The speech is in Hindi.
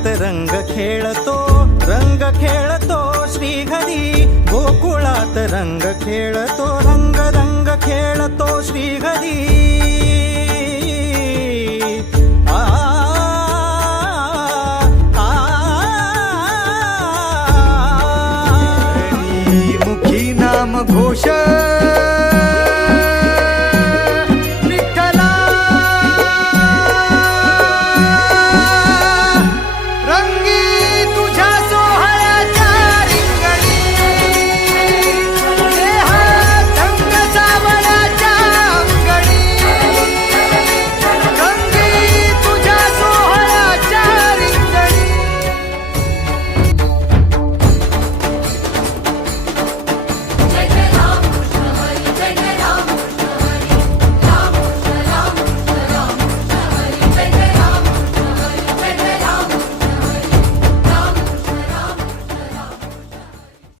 गोकुळात रंग खेळतो रंग खेळतो श्रीहरी गोकुळात रंग खेळतो रंग रंग खेळतो श्रीहरी आ, मुखी नाम घोष